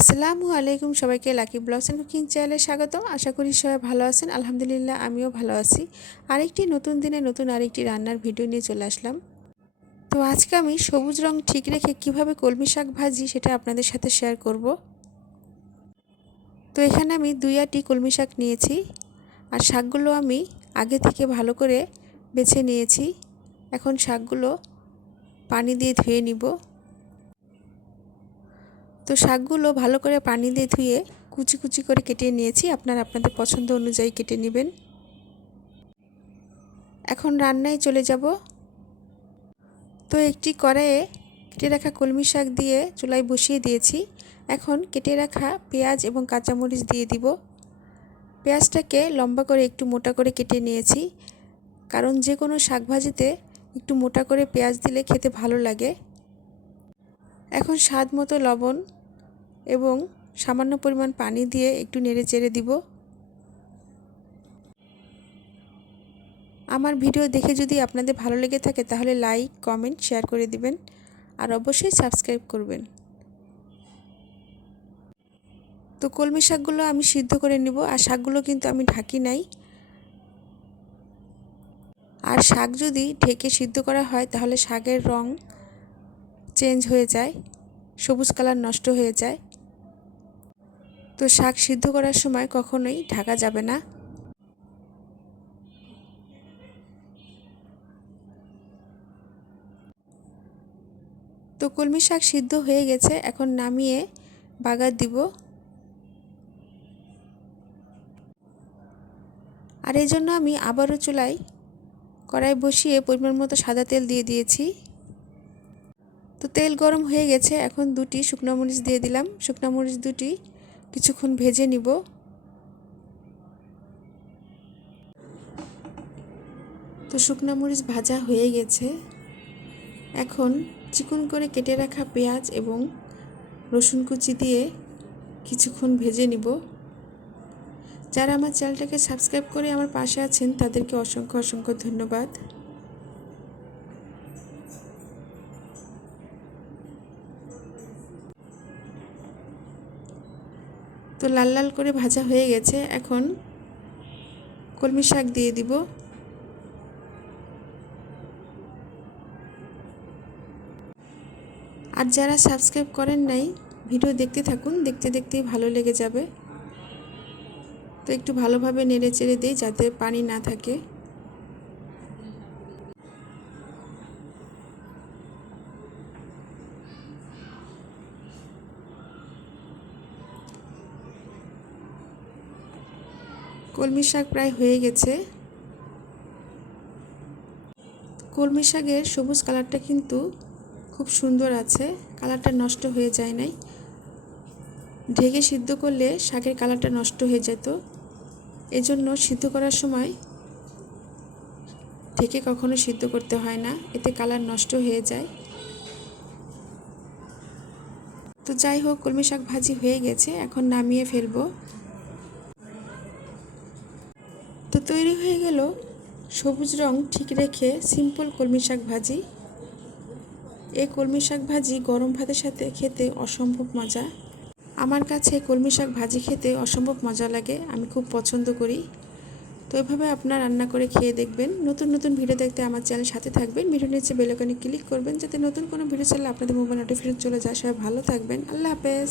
আসসালামু আলাইকুম সবাইকে লাকি ব্লগস এন্ড কুকিং চ্যানেলে স্বাগতম। আশা করি সবাই ভালো আছেন। আলহামদুলিল্লাহ আমিও ভালো আছি। আরেকটি নতুন দিনে নতুন আরেকটি রান্নার ভিডিও নিয়ে চলে আসলাম। তো আজকে আমি সবুজ রং ঠিক রেখে কিভাবে কলমি শাক ভাজি সেটা আপনাদের সাথে শেয়ার করব। তো এখানে আমি 2 আটি কলমি শাক নিয়েছি, আর শাকগুলো আমি আগে থেকে ভালো করে বেছে নিয়েছি। এখন শাকগুলো পানি দিয়ে ধুয়ে নিব। তো শাকগুলো ভালো করে পানি দিয়ে ধুয়ে কুচি কুচি করে কেটে নিয়েছি। আপনারা আপনাদের পছন্দ অনুযায়ী কেটে নেবেন। এখন রান্নায় চলে যাব। তো একটি কড়াইয়ে কেটে রাখা কলমি শাক দিয়ে চুলায় বসিয়ে দিয়েছি। এখন কেটে রাখা পেঁয়াজ এবং কাঁচামরিচ দিয়ে দিব। পেঁয়াজটাকে লম্বা করে একটু মোটা করে কেটে নিয়েছি, কারণ যে কোনো শাক ভাজিতে একটু মোটা করে পেঁয়াজ দিলে খেতে ভালো লাগে। এখন স্বাদ মতো লবণ এবং সামান্য পরিমাণ পানি দিয়ে একটু নেড়ে চেড়ে দিব। আমার ভিডিও দেখে যদি আপনাদের ভালো লেগে থাকে তাহলে লাইক, কমেন্ট, শেয়ার করে দিবেন, আর অবশ্যই সাবস্ক্রাইব করবেন। তো কলমি শাকগুলো আমি সিদ্ধ করে নিব, আর শাকগুলো কিন্তু আমি ঢাকি নাই। আর শাক যদি ঢেকে সিদ্ধ করা হয় তাহলে শাকের রং চেঞ্জ হয়ে যায়, সবুজ কালার নষ্ট হয়ে যায়। তো শাক সিদ্ধ করার সময় কখনোই ঢাকা যাবে না। তো কলমি শাক সিদ্ধ হয়ে গেছে, এখন নামিয়ে বাগার দিব। আর এই জন্য আমি আবারও চুলায় কড়াই বসিয়ে পরিমাণ মতো সাদা তেল দিয়ে দিয়েছি। তো তেল গরম হয়ে গেছে, এখন 2টি শুকনো মরিচ দিয়ে দিলাম। শুকনো মরিচ 2টি কিছুক্ষণ ভেজে নিব। তো শুকনো মরিচ ভাজা হয়ে গেছে, এখন চিকন করে কেটে রাখা পেঁয়াজ এবং রসুন কুচি দিয়ে কিছুক্ষণ ভেজে নিব। যারা আমার চ্যানেলটাকে সাবস্ক্রাইব করে আমার পাশে আছেন তাদেরকে অসংখ্য অসংখ্য ধন্যবাদ। তো লাল লাল করে ভাজা হয়ে গেছে, এখন কলমি শাক দিয়ে দিব। আর যারা সাবস্ক্রাইব করেন নাই, ভিডিও দেখতে থাকুন, দেখতে দেখতেই ভালো লেগে যাবে। তো একটু ভালোভাবে নেড়ে চেড়ে দিই যাতে পানি না থাকে। কলমি শাক প্রায় হয়ে গেছে। কলমি শাকের সবুজ কালারটা কিন্তু খুব সুন্দর আছে, কালারটা নষ্ট হয়ে যায় নাই। ঢেকে সিদ্ধ করলে শাকের কালারটা নষ্ট হয়ে যেত, এজন্য সিদ্ধ করার সময় ঢেকে কখনো সিদ্ধ করতে হয় না, এতে কালার নষ্ট হয়ে যায়। তো যাই হোক, কলমি শাক ভাজি হয়ে গেছে, এখন নামিয়ে ফেলবো। তো তৈরি হয়ে গেল সবুজ রং ঠিক রেখে সিম্পল কলমি শাক ভাজি। এই কলমি শাক ভাজি গরম ভাতের সাথে খেতে অসম্ভব মজা। আমার কাছে কলমি শাক ভাজি খেতে অসম্ভব মজা লাগে, আমি খুব পছন্দ করি। তো এভাবে আপনারা রান্না করে খেয়ে দেখবেন। নতুন নতুন ভিডিও দেখতে আমার চ্যানেল সাথে থাকবেন। ভিডিও নিচে বেল আইকনে ক্লিক করবেন যাতে নতুন কোনো ভিডিও ছাড়লে আপনাদের মোবাইল নোটিফিকেশন চলে যায়। সবাই ভালো থাকবেন। আল্লাহ হাফেজ।